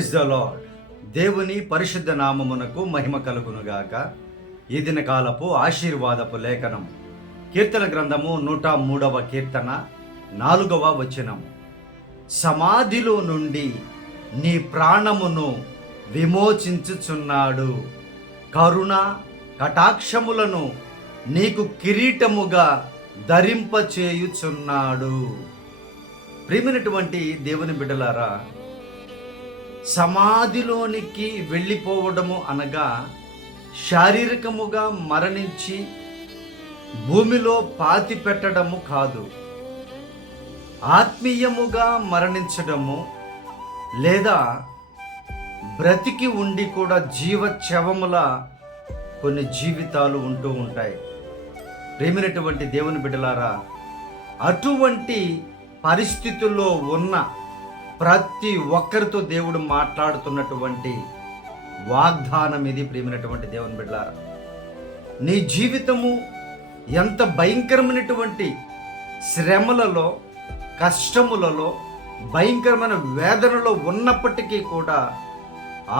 Praise the lord దేవుని పరిశుద్ధ నామమునకు మహిమ కలుగునుగాక. ఈ దిన కాలపు ఆశీర్వాదపు లేఖనం. కీర్తన గ్రంథము నూట మూడవ కీర్తన నాలుగవ వచనం. సమాధిలో నుండి నీ ప్రాణమును విమోచించుచున్నాడు. కరుణ కటాక్షములను నీకు కిరీటముగా ధరింపచేయుచున్నాడు. ప్రియమైనటువంటి దేవుని బిడ్డలారా సమాధిలోనికి వెళ్ళిపోవడము అనగా శారీరకముగా మరణించి భూమిలో పాతి పెట్టడము కాదు. ఆత్మీయముగా మరణించడము లేదా బ్రతికి ఉండి కూడా జీవచ్చవముల కొన్ని జీవితాలు ఉంటూ ఉంటాయి. ప్రేమినటువంటి దేవుని బిడ్డలారా అటువంటి పరిస్థితుల్లో ఉన్న ప్రతి ఒక్కరితో దేవుడు మాట్లాడుతున్నటువంటి వాగ్దానం ఇది ప్రేమైనటువంటి దేవుని బిడ్డారా. నీ జీవితము ఎంత భయంకరమైనటువంటి శ్రమలలో కష్టములలో భయంకరమైన వేదనలో ఉన్నప్పటికీ కూడా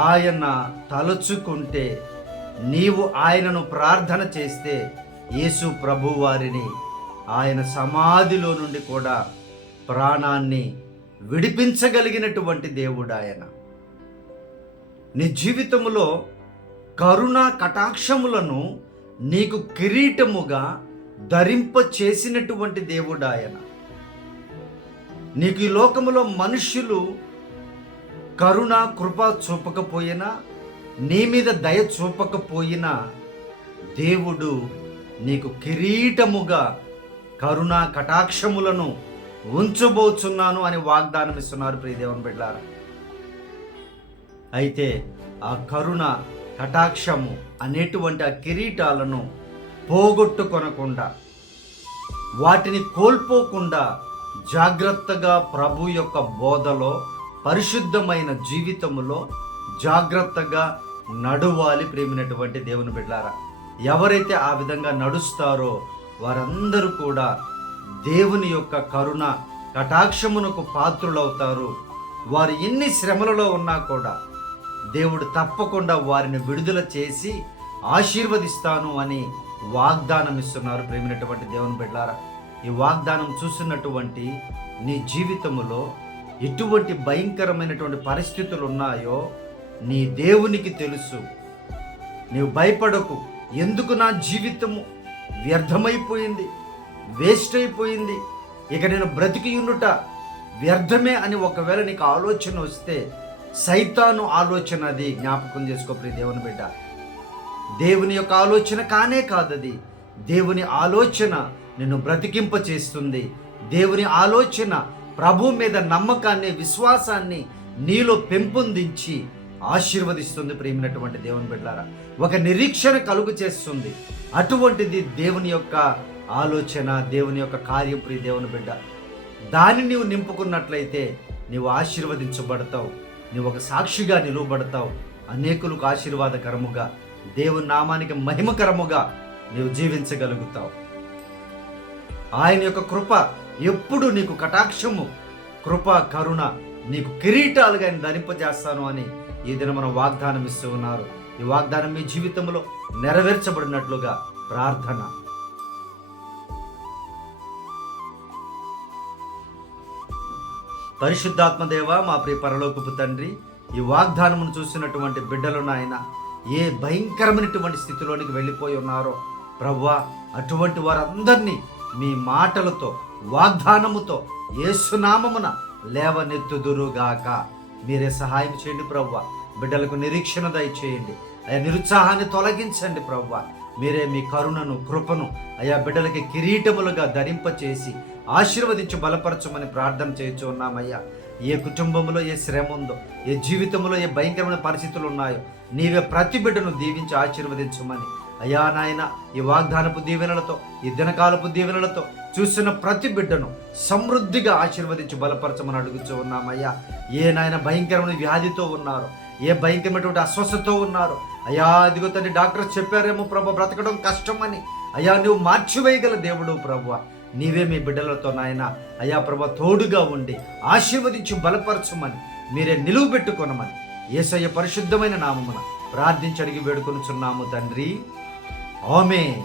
ఆయన తలుచుకుంటే నీవు ఆయనను ప్రార్థన చేస్తే యేసు ప్రభువారిని ఆయన సమాధిలో నుండి కూడా ప్రాణాన్ని విడిపించగలిగినటువంటి దేవుడు ఆయన నీ జీవితములో కరుణ కటాక్షములను నీకు కిరీటముగా ధరింప చేసినటువంటి దేవుడు ఆయన నీకు ఈ లోకములో మనుష్యులు కరుణ కృప చూపకపోయినా నీ మీద దయ చూపకపోయినా దేవుడు నీకు కిరీటముగా కరుణ కటాక్షములను ఉంచబోచున్నాను అని వాగ్దానం ఇస్తున్నారు ప్రియదేవన్ బిడ్డారా. అయితే ఆ కరుణ కటాక్షము అనేటువంటి ఆ కిరీటాలను పోగొట్టుకొనకుండా వాటిని కోల్పోకుండా జాగ్రత్తగా ప్రభు యొక్క బోధలో పరిశుద్ధమైన జీవితములో జాగ్రత్తగా నడువాలి ప్రేమినటువంటి దేవుని బిడ్డారా. ఎవరైతే ఆ విధంగా నడుస్తారో వారందరూ కూడా దేవుని యొక్క కరుణ కటాక్షమునకు పాత్రులవుతారు. వారు ఎన్ని శ్రమలలో ఉన్నా కూడా దేవుడు తప్పకుండా వారిని విడుదల చేసి ఆశీర్వదిస్తాను అని వాగ్దానం ఇస్తున్నారు ప్రేమినటువంటి దేవుని బిడ్డారా. ఈ వాగ్దానం చూస్తున్నటువంటి నీ జీవితములో ఎటువంటి భయంకరమైనటువంటి పరిస్థితులు ఉన్నాయో నీ దేవునికి తెలుసు. నీవు భయపడకు. ఎందుకు నా జీవితము వ్యర్థమైపోయింది? వేస్ట్ అయిపోయింది. ఇక నేను బ్రతికి ఉండుట వ్యర్థమే అని ఒకవేళ నీకు ఆలోచన వస్తే సైతాను ఆలోచన అది. జ్ఞాపకం చేసుకో ప్రియ దేవుని బిడ్డ. దేవుని యొక్క ఆలోచన కానే కాదది. దేవుని ఆలోచన నిన్ను బ్రతికింప చేస్తుంది. దేవుని ఆలోచన ప్రభు మీద నమ్మకాన్ని విశ్వాసాన్ని నీలో పెంపొందించి ఆశీర్వదిస్తుంది ప్రేమినటువంటి దేవుని బిడ్డారా ఒక నిరీక్షణ కలుగు చేస్తుంది. అటువంటిది దేవుని యొక్క ఆలోచన దేవుని యొక్క కార్యం ప్రియ దేవుని బిడ్డ. దాన్ని నీవు నింపుకున్నట్లయితే నీవు ఆశీర్వదించబడతావు. నీవు ఒక సాక్షిగా నిలువబడతావు. అనేకులకు ఆశీర్వాదకరముగా దేవుని నామానికి మహిమకరముగా నీవు జీవించగలుగుతావు. ఆయన యొక్క కృప ఎప్పుడు నీకు కటాక్షము కృప కరుణ నీకు కిరీటాలుగా ఆయన ధరింపజేస్తాను అని ఈ దిన మనం వాగ్దానం ఇస్తూ ఉన్నారు. ఈ వాగ్దానం మీ జీవితంలో నెరవేర్చబడినట్లుగా ప్రార్థన. పరిశుద్ధాత్మదేవ మా ప్రియ పరలోకపు తండ్రి ఈ వాగ్దానమును చూసినటువంటి బిడ్డలు నాయన ఏ భయంకరమైనటువంటి స్థితిలోనికి వెళ్ళిపోయి ఉన్నారో ప్రవ్వా అటువంటి వారందరినీ మీ మాటలతో వాగ్దానముతో ఏసునామమున లేవనెత్తుదురుగాక. మీరే సహాయం చేయండి ప్రవ్వ. బిడ్డలకు నిరీక్షణ దయచేయండి. అయా నిరుత్సాహాన్ని తొలగించండి ప్రవ్వ. మీరే మీ కరుణను కృపను అయా బిడ్డలకి కిరీటములుగా ధరింపచేసి ఆశీర్వదించి బలపరచమని ప్రార్థన చేయొచ్చు ఉన్నామయ్యా. ఏ కుటుంబంలో ఏ శ్రమ ఉందో ఏ జీవితంలో ఏ భయంకరమైన పరిస్థితులు ఉన్నాయో నీవే ప్రతి బిడ్డను దీవించి ఆశీర్వదించమని. అయా నాయన ఈ వాగ్దానపు దీవెనలతో ఈ దినకాలపు దీవెనలతో చూసిన ప్రతి బిడ్డను సమృద్ధిగా ఆశీర్వదించి బలపరచమని అడుగుతూ ఉన్నామయ్యా. ఏ నాయన భయంకరమైన వ్యాధితో ఉన్నారో ఏ భయంకరమైనటువంటి అస్వస్థతో ఉన్నారు? అయ్యా ఇదిగో తండ్రి డాక్టర్స్ చెప్పారేమో ప్రభు బ్రతకడం కష్టమని. అయ్యా నువ్వు మార్చివేయగల దేవుడు ప్రభు. నీవే మీ బిడ్డలతో నాయన. అయా ప్రభ తోడుగా ఉండి ఆశీర్వదించి బలపరచమని. మీరే నిలువ పెట్టుకొనమని. ఏసయ్య పరిశుద్ధమైన నామమున ప్రార్థించి అడిగి వేడుకొనుచున్నాము తండ్రి. ఆమె